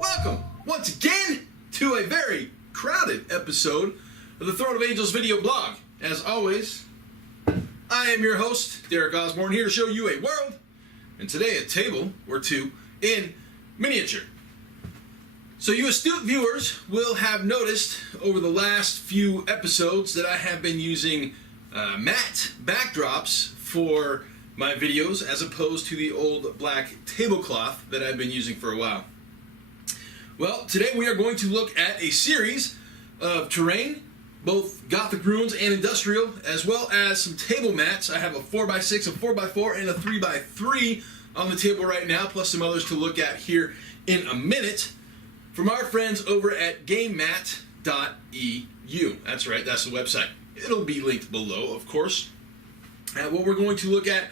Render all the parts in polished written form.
Welcome once again to a very crowded episode of the Throne of Angels video blog. As always, I am your host, Derek Osborne, here to show you a world, and today a table or two in miniature. So you astute viewers will have noticed over the last few episodes that I have been using matte backdrops for my videos as opposed to the old black tablecloth that I've been using for a while. Well, today we are going to look at a series of terrain, both Gothic Ruins and Industrial, as well as some table mats. I have a 4x6, a 4x4, and a 3x3 on the table right now, plus some others to look at here in a minute from our friends over at Gamemat.eu. That's right, that's the website. It'll be linked below, of course. What we're going to look at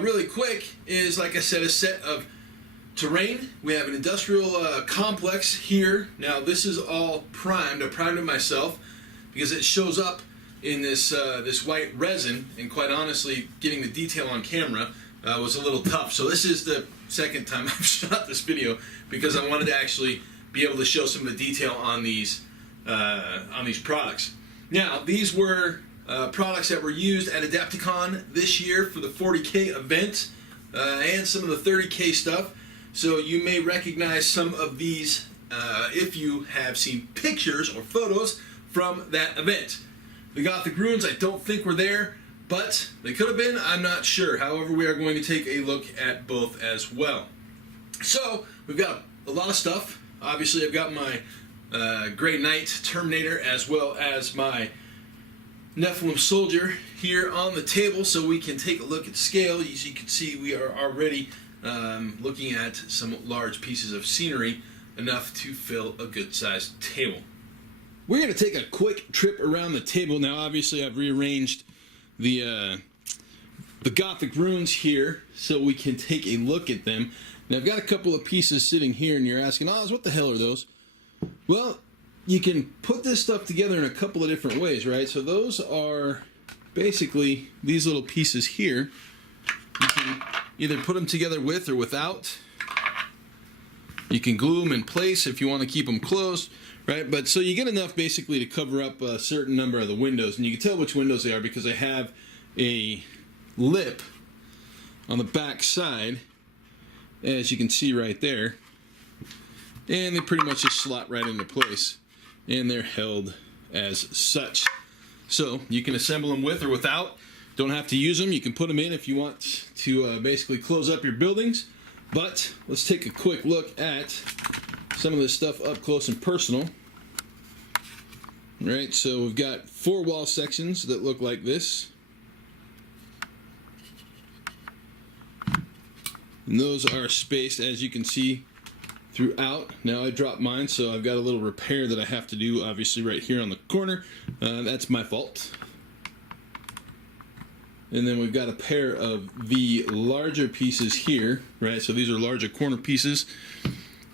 really quick is, like I said, a set of terrain. We have an industrial complex here. Now, this is all primed. I primed it myself because it shows up in this this white resin, and quite honestly, getting the detail on camera was a little tough. So this is the second time I've shot this video because I wanted to actually be able to show some of the detail on these products. Now, these were products that were used at Adepticon this year for the 40K event and some of the 30K stuff. So you may recognize some of these if you have seen pictures or photos from that event. The Gothic Ruins, I don't think were there, but they could have been, I'm not sure. However, we are going to take a look at both as well. So, we've got a lot of stuff. Obviously, I've got my Grey Knight Terminator as well as my Nephilim Soldier here on the table so we can take a look at scale. As you can see, we are already looking at some large pieces of scenery, enough to fill a good-sized table. We're going to take a quick trip around the table. Now, obviously, I've rearranged the Gothic Ruins here so we can take a look at them. Now, I've got a couple of pieces sitting here, and you're asking, Oz, what the hell are those? Well, you can put this stuff together in a couple of different ways, right? So those are basically these little pieces here. You can either put them together with or without. You can glue them in place if you want to keep them closed, right? But so you get enough basically to cover up a certain number of the windows, and you can tell which windows they are because I have a lip on the back side, as you can see right there, and they pretty much just slot right into place, and they're held as such. So you can assemble them with or without. Don't have to use them. You can put them in if you want to basically close up your buildings. But let's take a quick look at some of this stuff up close and personal. All right, so we've got 4 wall sections that look like this. And those are spaced, as you can see, throughout. Now I dropped mine, so I've got a little repair that I have to do, obviously, right here on the corner. That's my fault. And then we've got a pair of the larger pieces here, right? So these are larger corner pieces.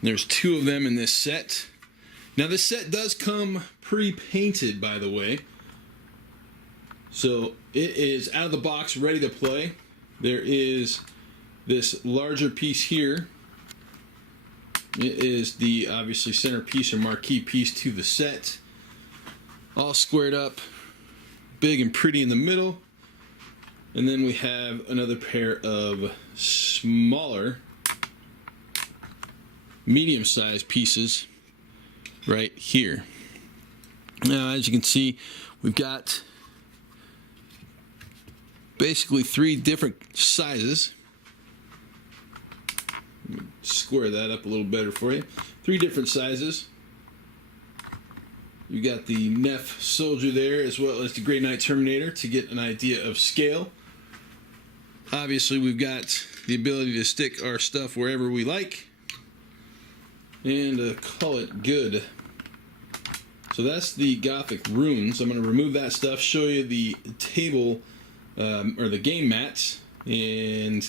There's 2 of them in this set. Now this set does come pre-painted, by the way. So it is out of the box, ready to play. There is this larger piece here. It is the, obviously, centerpiece or marquee piece to the set. All squared up, big and pretty in the middle. And then we have another pair of smaller, medium-sized pieces right here. Now, as you can see, we've got basically 3 different sizes. Let me square that up a little better for you. 3 different sizes. You got the Neph Soldier there, as well as the Grey Knight Terminator, to get an idea of scale. Obviously, we've got the ability to stick our stuff wherever we like and call it good. So that's the Gothic Ruins. I'm going to remove that stuff, show you the table or the game mats, and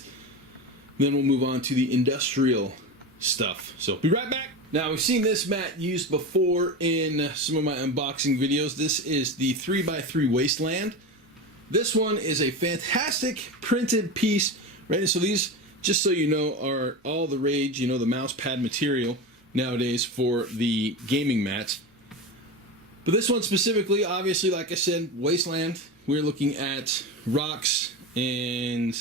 then we'll move on to the industrial stuff. So be right back. Now, we've seen this mat used before in some of my unboxing videos. This is the 3x3 Wasteland. This one is a fantastic printed piece, right? So these just so you know, are all the rage, the mouse pad material nowadays for the gaming mats. But this one specifically, obviously, like I said, Wasteland. We're looking at rocks and,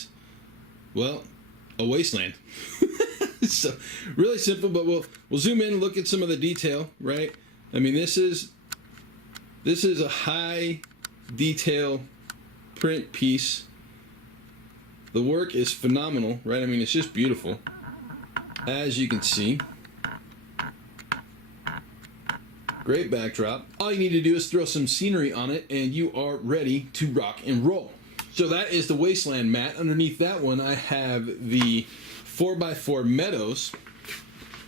well, a wasteland. So really simple, but we'll zoom in and look at some of the detail, right? I mean, this is a high detail print piece. The work is phenomenal, right? I mean, it's just beautiful, as you can see. Great backdrop. All you need to do is throw some scenery on it and you are ready to rock and roll. So that is the Wasteland mat. Underneath that one I have the 4x4 Meadows.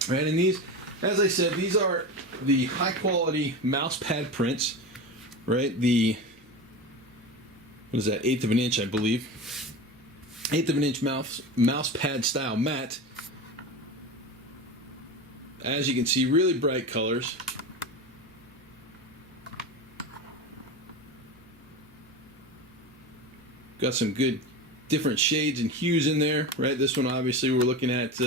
Right, and these, as I said, these are the high quality mouse pad prints. Right, the, what is that, 1/8 of an inch, I believe. 1/8 of an inch mouse pad style mat. As you can see, really bright colors. Got some good different shades and hues in there, right? This one obviously we're looking at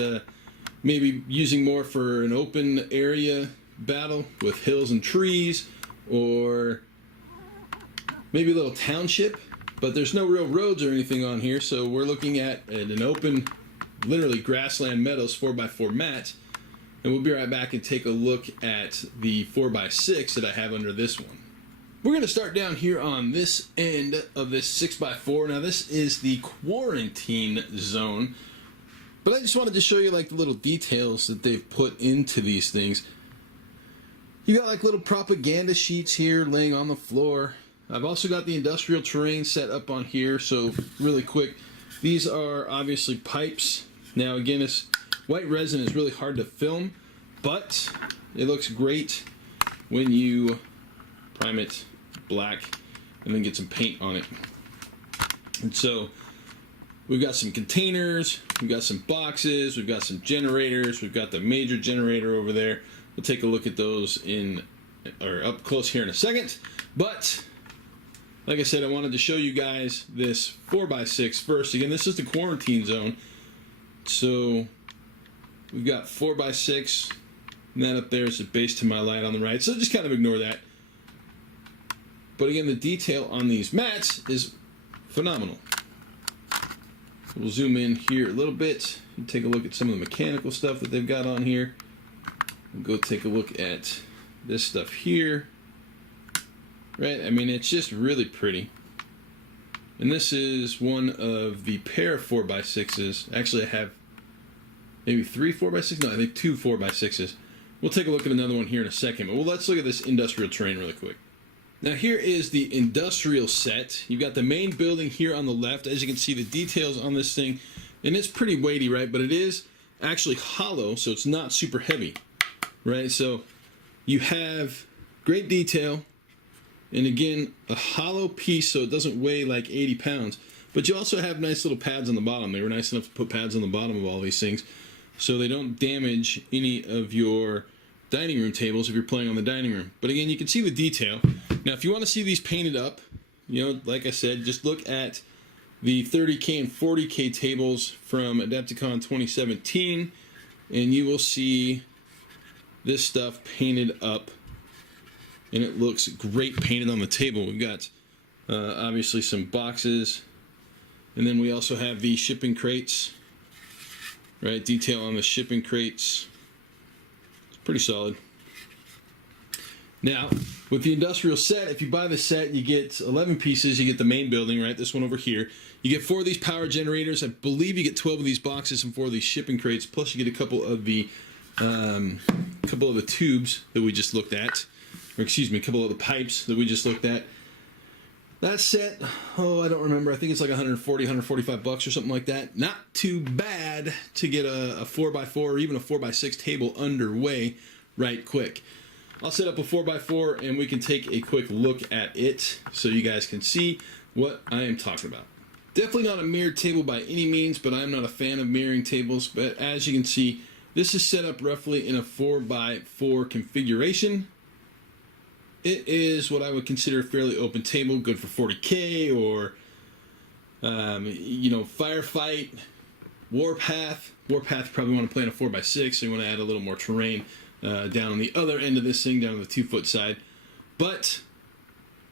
maybe using more for an open area battle with hills and trees, or maybe a little township, but there's no real roads or anything on here, so we're looking at an open, literally grassland meadows 4x4 mat, and we'll be right back and take a look at the 4x6 that I have under this one. We're going to start down here on this end of this 6x4. Now this is the quarantine zone, but I just wanted to show you like the little details that they've put into these things. You got like little propaganda sheets here laying on the floor. I've also got the industrial terrain set up on here, so really quick, these are obviously pipes. Now again, this white resin is really hard to film, but it looks great when you prime it black and then get some paint on it. And so we've got some containers, we've got some boxes, we've got some generators, we've got the major generator over there. We'll take a look at those up close here in a second. But like I said, I wanted to show you guys this 4x6 first. Again, this is the quarantine zone. So we've got 4x6, and that up there is the base to my light on the right. So just kind of ignore that. But again, the detail on these mats is phenomenal. We'll zoom in here a little bit and take a look at some of the mechanical stuff that they've got on here. We'll go take a look at this stuff here. Right, I mean, it's just really pretty. And this is one of the pair of 4x6s. Actually, I have maybe 3 4x6. No, I think 2 4x6s. We'll take a look at another one here in a second. But let's look at this industrial terrain really quick. Now here is the industrial set. You've got the main building here on the left. As you can see, the details on this thing, and it's pretty weighty, right? But it is actually hollow, so it's not super heavy, right? So you have great detail, and again, a hollow piece, so it doesn't weigh like 80 pounds. But you also have nice little pads on the bottom. They were nice enough to put pads on the bottom of all these things, so they don't damage any of your dining room tables if you're playing on the dining room. But again, you can see the detail. Now, if you want to see these painted up, like I said, just look at the 30K and 40K tables from Adepticon 2017, and you will see this stuff painted up, and it looks great painted on the table. We've got obviously some boxes, and then we also have the shipping crates, right? Detail on the shipping crates. It's pretty solid. Now, with the industrial set, if you buy the set, you get 11 pieces. You get the main building, right? This one over here. You get 4 of these power generators. I believe you get 12 of these boxes and 4 of these shipping crates. Plus, you get a couple of the tubes that we just looked at, or excuse me, a couple of the pipes that we just looked at. That set, I don't remember. I think it's like 140, 145 bucks or something like that. Not too bad to get a 4x4 or even a 4x6 table underway right quick. I'll set up a 4x4 and we can take a quick look at it so you guys can see what I am talking about. Definitely not a mirrored table by any means, but I'm not a fan of mirroring tables. But as you can see, this is set up roughly in a 4x4 configuration. It is what I would consider a fairly open table, good for 40K or, firefight, Warpath. Warpath, you probably want to play on a 4x6, so you want to add a little more terrain down on the other end of this thing, down on the 2-foot side. But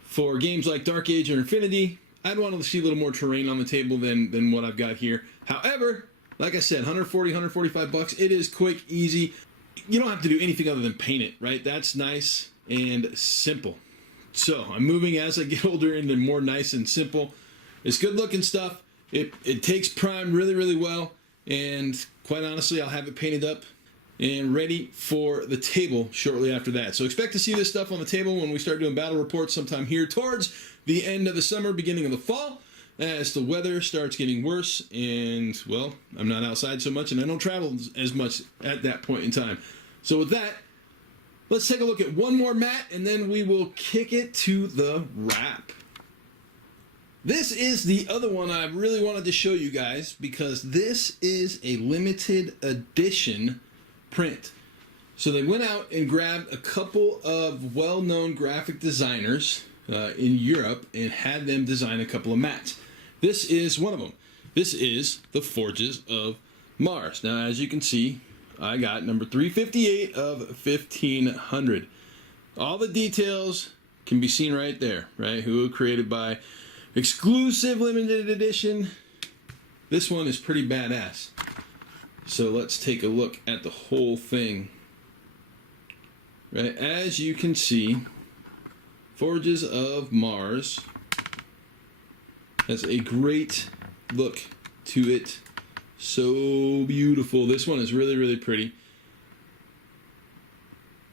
for games like Dark Age or Infinity, I'd want to see a little more terrain on the table than what I've got here. However, like I said, 140, 145 bucks. It is quick, easy. You don't have to do anything other than paint it, right? That's nice and simple. So I'm moving as I get older into more nice and simple. It's good looking stuff. It takes prime really, really well. And quite honestly, I'll have it painted up and ready for the table shortly after that. So expect to see this stuff on the table when we start doing battle reports sometime here towards the end of the summer, beginning of the fall, as the weather starts getting worse and, well, I'm not outside so much and I don't travel as much at that point in time. So with that, let's take a look at one more mat and then we will kick it to the wrap. This is the other one I really wanted to show you guys because this is a limited edition print. So they went out and grabbed a couple of well-known graphic designers in Europe and had them design a couple of mats. This is one of them. This is the Forges of Mars. Now, as you can see, I got number 358 of 1500. All the details can be seen right there, right? Who created by exclusive limited edition. This one is pretty badass. So let's take a look at the whole thing. Right, as you can see, Forges of Mars has a great look to it. So beautiful. This one is really, really pretty.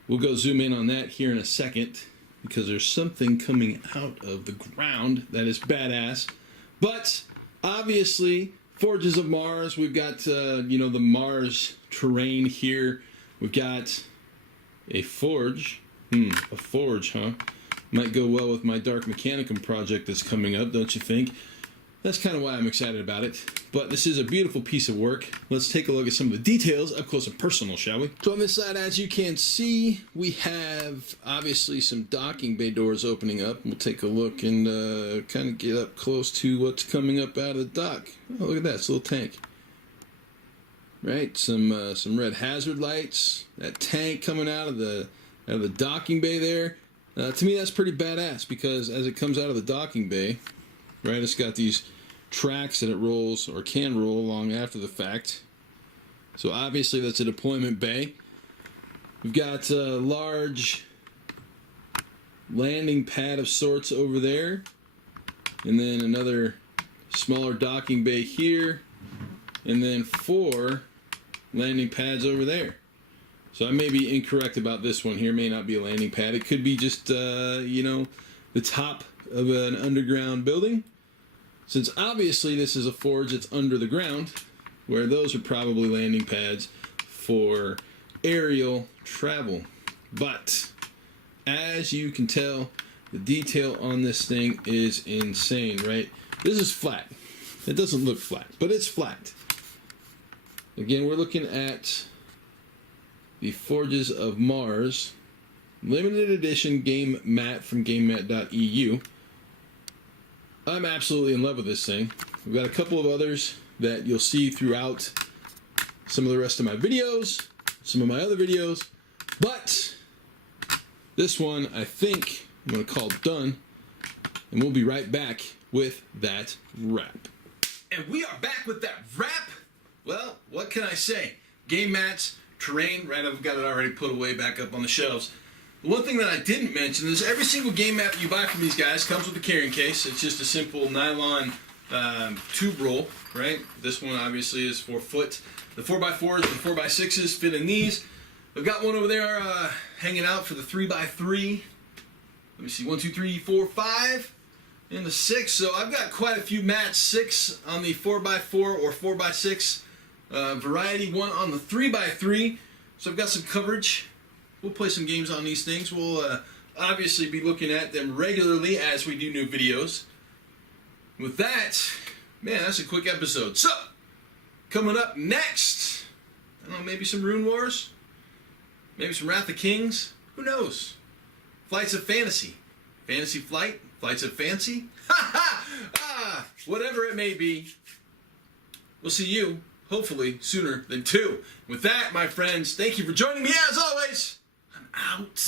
We'll go zoom in on that here in a second because there's something coming out of the ground that is badass. But obviously, Forges of Mars, we've got you know, the Mars terrain here. We've got a forge. A forge, huh? Might go well with my Dark Mechanicum project that's coming up, don't you think? That's kind of why I'm excited about it. But this is a beautiful piece of work. Let's take a look at some of the details up close and personal, shall we? So on this side, as you can see, we have obviously some docking bay doors opening up. We'll take a look and kind of get up close to what's coming up out of the dock. Oh, look at that, it's a little tank. Right, some red hazard lights. That tank coming out of the docking bay there. To me, that's pretty badass because as it comes out of the docking bay, right, it's got these tracks that it rolls or can roll along after the fact. So obviously that's a deployment bay. We've got a large landing pad of sorts over there, and then another smaller docking bay here, and then 4 landing pads over there. So I may be incorrect about this one here. May not be a landing pad. It could be just, you know, the top of an underground building. Since obviously this is a forge that's under the ground, where those are probably landing pads for aerial travel. But as you can tell, the detail on this thing is insane, right? This is flat. It doesn't look flat, but it's flat. Again, we're looking at the Forges of Mars limited edition game mat from Gamemat.eu. I'm absolutely in love with this thing. We've got a couple of others that you'll see throughout some of the rest of my videos, some of my other videos, but this one I think I'm going to call done, and we'll be right back with that wrap. And we are back with that wrap. Well, what can I say? Game mats, terrain, right? I've got it already put away back up on the shelves. The one thing that I didn't mention is every single game mat that you buy from these guys comes with a carrying case. It's just a simple nylon tube roll, right? This one obviously is 4 foot. The 4x4s and the 4x6s fit in these. I've got one over there hanging out for the 3x3. Let me see, 1, 2, 3, 4, 5, and the 6. So I've got quite a few mats, 6 on the 4x4 or 4x6 variety, 1 on the 3x3. So I've got some coverage. We'll play some games on these things. We'll obviously be looking at them regularly as we do new videos. With that, man, that's a quick episode. So, coming up next, I don't know, maybe some Rune Wars? Maybe some Wrath of Kings? Who knows? Flights of Fantasy. Fantasy Flight? Flights of Fancy? Ha ha! Whatever it may be, we'll see you hopefully sooner than 2. With that, my friends, thank you for joining me as always. I'm out.